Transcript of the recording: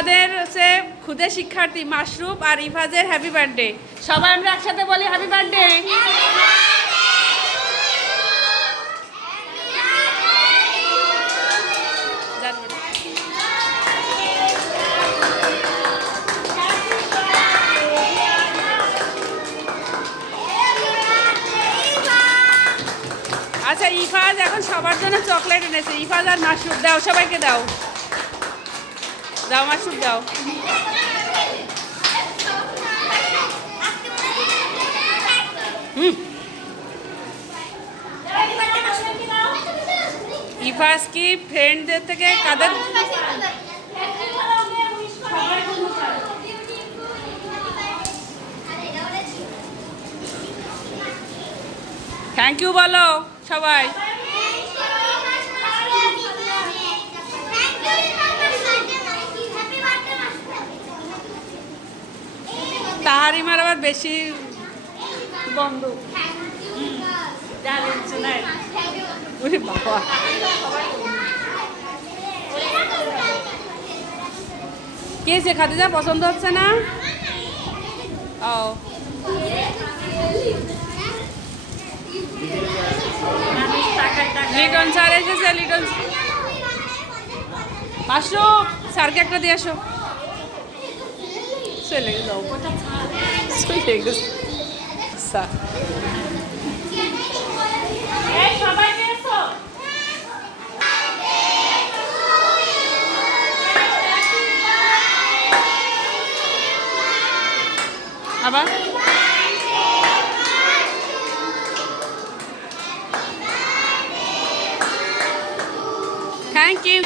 আমাদের হচ্ছে খুদে শিক্ষার্থী মাশরুফ আর ইফাজের হ্যাপি বার্থডে। সবাই আমরা একসাথে বলি হ্যাপি বার্থডে। আচ্ছা, ইফাজ এখন সবার জন্য চকলেট এনেছে। ইফাজ আর মাশরুফ দাও, সবাইকে দাও, দাও মাশরুফ দাও। ইফাজ কি ফ্রেন্ডদের থেকে কাদের থ্যাংক ইউ বলো সবাই। তাহারিমার আবার বেশি বন্ধ বাবা। কে সে খাদিজা পছন্দ হচ্ছে না? ও লিটন স্যার এসেছে। লিটন মাশরুফ স্যারকে একটা দিয়ে আসো। চলে যাও, চলে গেছে স্যার। আবার থ্যাংক ইউ।